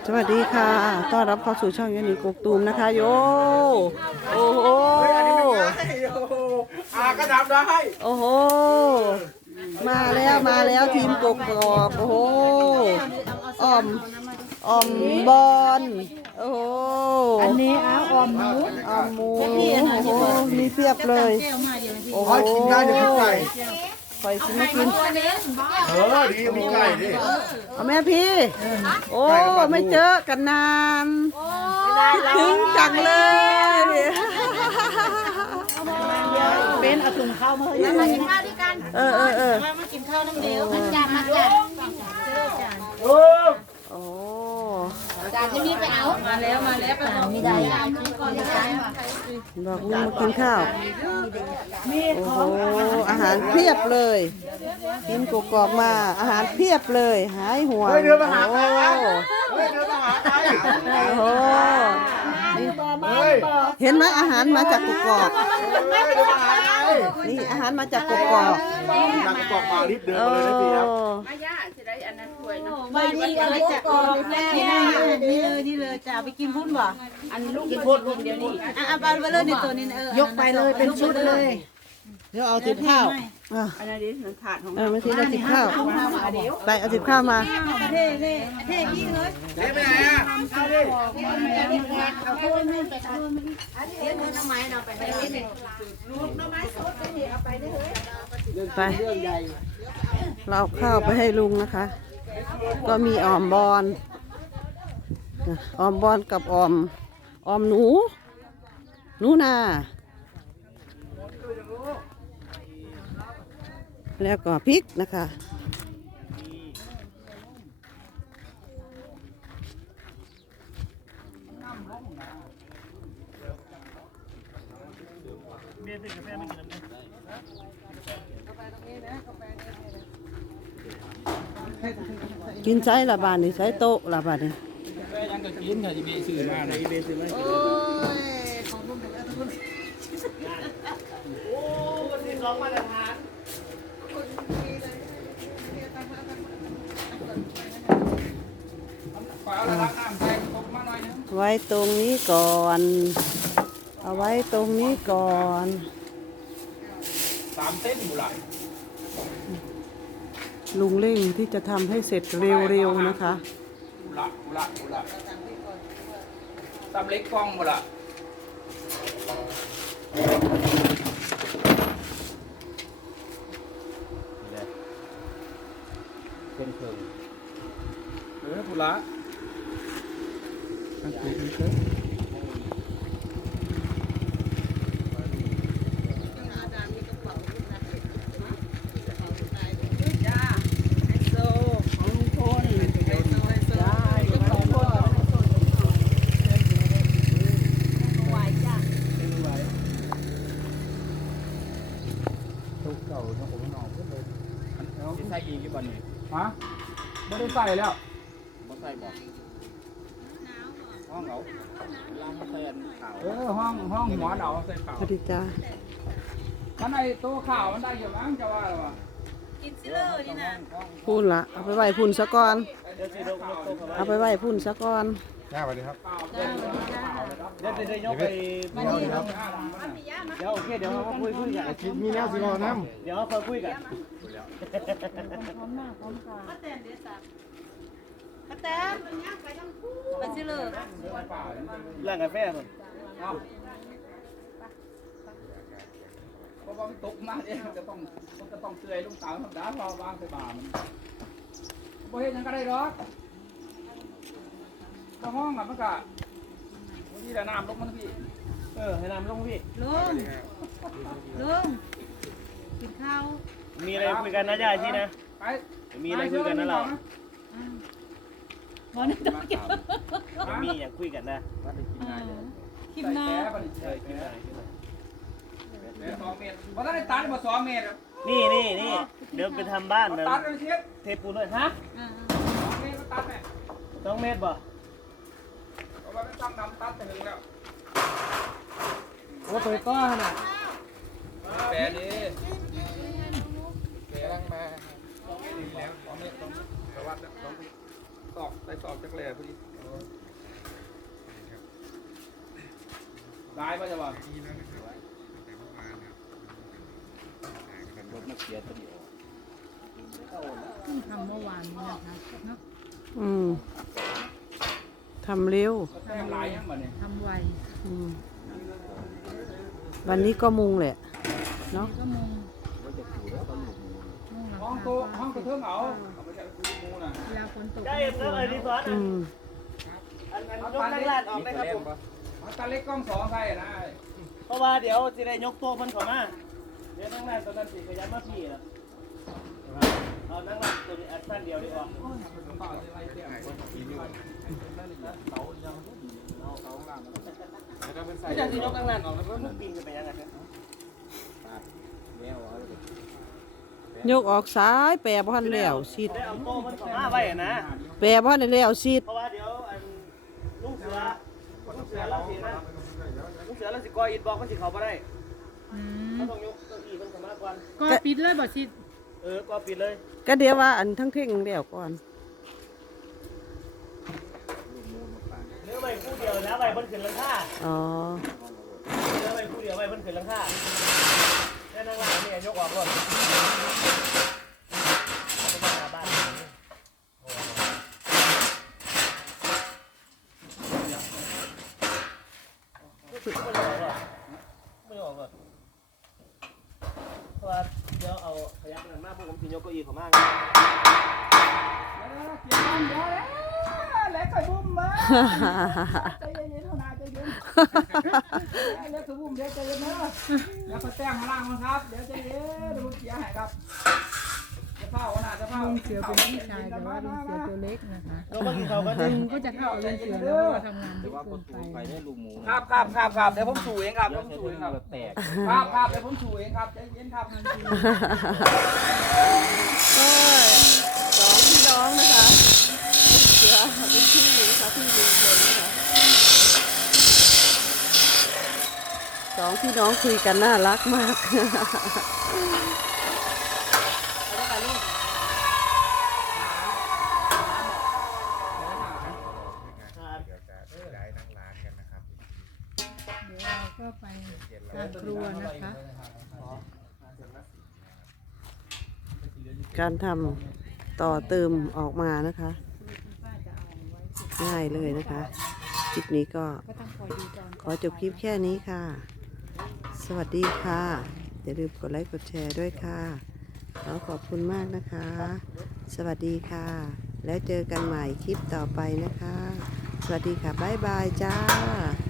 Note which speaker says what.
Speaker 1: สวัสดีค่ะต้อนรับเข้าสู่ช่องยันนีกกตูมนะคะโยโอ้โห
Speaker 2: ก็ทำได้
Speaker 1: โอ้โหมาแล้วทีมกกอกโอ้โหอ่อมบอลโอ้โห
Speaker 3: อันนี้ออมหมู
Speaker 1: อ่อมหมูโอ้โหมีเพียบเลยโอ้โห
Speaker 2: กินได้เดี๋ยวมีไก่
Speaker 1: คอยชิมมากิน
Speaker 2: ดีมีไก่ดิ
Speaker 1: เอาแม่พี่ โอ้ไม่เจอกันนานคิดถึงจังเลย
Speaker 3: เป็นเอาถุงข้าวมาให้มากินข้าวด้วยกัน
Speaker 1: เออ
Speaker 3: มากินข้าวน้ำเดียวมันจานมาจ้ะ
Speaker 1: โอ้
Speaker 3: จานจะมีไปเอามาแล้วไปเอาไม่ได้ก่อนได้
Speaker 1: บอกลุงมากินข้าวโอ้โหอาหารเพียบเลยกินกกอกมาอาหารเพียบเลยหายห่วง
Speaker 2: เดินมาหา
Speaker 1: โอ้
Speaker 2: ใครวะเดินมาหาใคร
Speaker 1: โหเห็นไหมอาหารมาจากกกอก
Speaker 2: เดินมาหาใคร
Speaker 1: นี่อาหารมาจากกกอก
Speaker 2: นักกอกมารีบเดินมาเลยนะพี่ครับ
Speaker 3: บ้านนี้เลยจะกอกแม่นี่เลยจะไปกินพุ่นบ่อันลูกกินพุ่นเดี๋ยวนี้เอาไปเลยในตัวนี้ยกไปเลยเป็นชุดเลย
Speaker 1: เดี๋ยวเอาติดข้าวอันนี้มันถาดของไม่ใช่เอาติดข้าวไปเอาติดข้าวมา
Speaker 3: เท่ยิ่งเลย
Speaker 2: เดินไปไหนอ่ะ
Speaker 3: เอาพุ่นไม่ไปเอาพุ่นไม่เอาน้ำไม้เราไปได้เลยลูกน้ำไม้สดนี่เอาไปได้เลย
Speaker 1: ไปเราเอาข้าวไปให้ลุงนะคะ ก็มีอ่อมบอลกับอ่อมหนูนาแล้วก็พริกนะคะกินใช้ละบาทนี่ใช้โต๊ะละบาทนี่ไว้ตรงนี้ก่อนเอาไว้ตรงนี้ก่อน
Speaker 2: 3 เส้นหมูหลัก
Speaker 1: ลุงเร่งที่จะทำให้เสร็จเร็วๆนะคะ
Speaker 2: หมูหลักตำเล็กกล้องหมูหลักเป็นเพิ่งหมูหลักใส่อีกกี่วันนี้ฮะไม่ได้ใส่แล้วไม่ใส่บอกห้องเขาล้างใส่ขาวห้องหัวเราใส่ขาว
Speaker 1: สวัสดีจ้า
Speaker 2: มันไอตัวขาวมันได้เยอะมั้งจะว่าหรอวะ
Speaker 3: กินซิเลอร์นี่นะ
Speaker 1: พุ่นละเอาไปไหว้พุ่นซะก่อนเอาไปไหว้พุ่นซะก่อน
Speaker 2: สวัสดีครับ
Speaker 4: เดี๋ยวจะยกไปเดี๋ยวโอเคเดี๋ยวเราคุยกัน
Speaker 2: มีแนวสีบอลน้
Speaker 4: เดี๋ยวเราคุยกัน
Speaker 3: ป้าแตนเดี๋ยวสักป้าแตนไปซิเลอร์
Speaker 4: ร้านกาแฟมัน
Speaker 2: เพราะว่ามันตกมากเองมันจะต้องเตยลูกสาวธรรมดาพอวางใส่บ่ามันบ่เห็นยังก็ได้หรอกก็ห้องอ่ะมันก็นี่แหละน้ำลงมันพี่
Speaker 4: ให้น้ำลงพี่
Speaker 3: ลุงกินข้าว
Speaker 4: มีอะไรคุยกันนะย่าชีนะ
Speaker 2: ไป
Speaker 4: มีอะไรคุยกันนะเรา
Speaker 3: วันนี้ต้องกิน
Speaker 4: มีอย่างคุยกันนะ
Speaker 3: กินน้
Speaker 2: 2 เมตรเพราะถ้าได้ตัดมา2 เมตร
Speaker 4: นี่เดี๋ยวไปทำบ้านนะ
Speaker 2: ตัดเลยเชฟ
Speaker 4: เทปูนด้วยฮะ
Speaker 2: 2 เมตรก็ตัดแม่
Speaker 4: 2 เมตรบ่
Speaker 2: เพราะว่าไม่ต้องนำตัดถึงแล้ว
Speaker 4: โอ้ตัวก้อนน่ะ
Speaker 2: แปรดีแปรลังมาแล้ว2 เมตรแต่ว่าต้องตอกใส่ตอกจักรแหล่พอดีตายป่ะจะบอก
Speaker 4: รถมาเสียตัวเดียว
Speaker 3: เพิ่งทำเมื่อวานนี้นะคะเนาะ
Speaker 1: ทำเร็ว
Speaker 2: แต้มลายยังบ่เนี่ย
Speaker 3: ทำไว
Speaker 1: วันนี้ก็มุงแหละเนาะ
Speaker 3: ก็มุง
Speaker 4: ว่าจะขู่แล้วก็หลุดมือ
Speaker 3: มุงหลัง
Speaker 2: ห้อง
Speaker 3: คา
Speaker 2: โตห้องกระเทืองเอาไม่ใช่คูมูน่ะ
Speaker 3: เวลาฝนตก
Speaker 5: ได้เอ็มแล้วเลยที่สอน
Speaker 1: อืม
Speaker 5: อันยกนั่งลาดออกได้ครับผม
Speaker 2: เอาตาเล็กกล้อง2ใส่นะ
Speaker 5: เพราะว่าเดี๋ยวจะได้ยกโต๊ะมันเข้ามาเดี๋ยวนั่งลาดตอนนั้นสิขยันมาพี่นะเอานั่งลาดตัวนี้อันสั้นเดียวดีกว่าไม่ใช่สิยกนั่งลาดออกแล้วก็ปีนขึ้นไปยังไงครับ
Speaker 4: แมวเอาเลย
Speaker 1: ยกออกซ้ายแปรบ่ทันแล้วชิด
Speaker 5: ได้เอาโต๊ะมันเข้ามาไว้นะ
Speaker 1: แปรบ่ทันได้แล้วชิด
Speaker 5: เพราะว่าเดี๋ยวอันลุงเสือเราสินะลุงเสือเราสิกออินบอกมันสิเขาไม่ได้เขาต้องยกเก้าอี้มันเข้ามาก่อน
Speaker 3: ก็ปิดเลยบ่ชิด
Speaker 5: ก็ปิดเลย
Speaker 1: ก็เดี๋ยวว่าอันทั้งเพ่งแล้วก่อน
Speaker 5: เนื้อใบคู่เดียวแล้วใบบนขึ้นหลังคา
Speaker 1: อ๋อ
Speaker 5: เนื้อใบคู่เดียวใบบนขึ้นหลังคาแค่นั่งหลังเนี่ยยกออกก่อนบ้านไม่ออกก่อนเพราะว่าเดี๋ยวเอาขยับกันมากพวกผมถึงยกเก้าอี้เขามาก
Speaker 2: เล็กไข่บุ้มมาใจเย็นๆเท่านั้นใจเย็นเล็กไข่บุ้มเล็กใจเย็นนะแล้วก็แต้มข้างล่างมันครับเดี๋ยวใจเย็นเดี๋ยวผมเสียหายครับจะเฝ้าขนาดจะเฝ้า
Speaker 3: ลุงเสือเป็นพี่ชายแต่ว่าลุงเสือตัวเล็กนะคะ
Speaker 5: ยกเก้าอี้เขาก็
Speaker 3: ลุงก็จะเข้าลุงเสือแล้วก็ทำงาน
Speaker 4: แต่
Speaker 3: เย
Speaker 4: ว่า
Speaker 3: อะ
Speaker 4: ก็
Speaker 3: เกิน
Speaker 4: ถู
Speaker 3: ไป
Speaker 4: ไปได้ลูกหมู
Speaker 2: ครับเดี๋ยวผมสู่เองครับ
Speaker 4: เดี๋ยว
Speaker 2: ผม
Speaker 4: ใช้
Speaker 2: สู่
Speaker 4: ตัว
Speaker 2: เอง
Speaker 4: นี้
Speaker 2: ครับ
Speaker 4: เราแตก
Speaker 2: เดี๋ยวผมสู่เองครับใจเย็นครับ
Speaker 1: ก็สองพี่น้องนะคะเสือเป็นพี่นะคะพี่ลุงพลนะคะสองพี่น้องคุยกันน่ารักมาก
Speaker 3: เดี๋ยวเราก็ไปทานครัวนะคะ
Speaker 1: การทำต่อเติมออกมานะคะ ง่ายเลยนะคะ คลิปนี้ก็
Speaker 3: ก็ต้องคอยดูตอน
Speaker 1: ขอจบคลิปแค่นี้ค่ะ สวัสดีค่ะ อย่าลืมกดไลค์กดแชร์ด้วยค่ะขอบคุณมากนะคะ สวัสดีค่ะ แล้วเจอกันใหม่คลิปต่อไปนะคะ สวัสดีค่ะ บ๊ายบายจ้า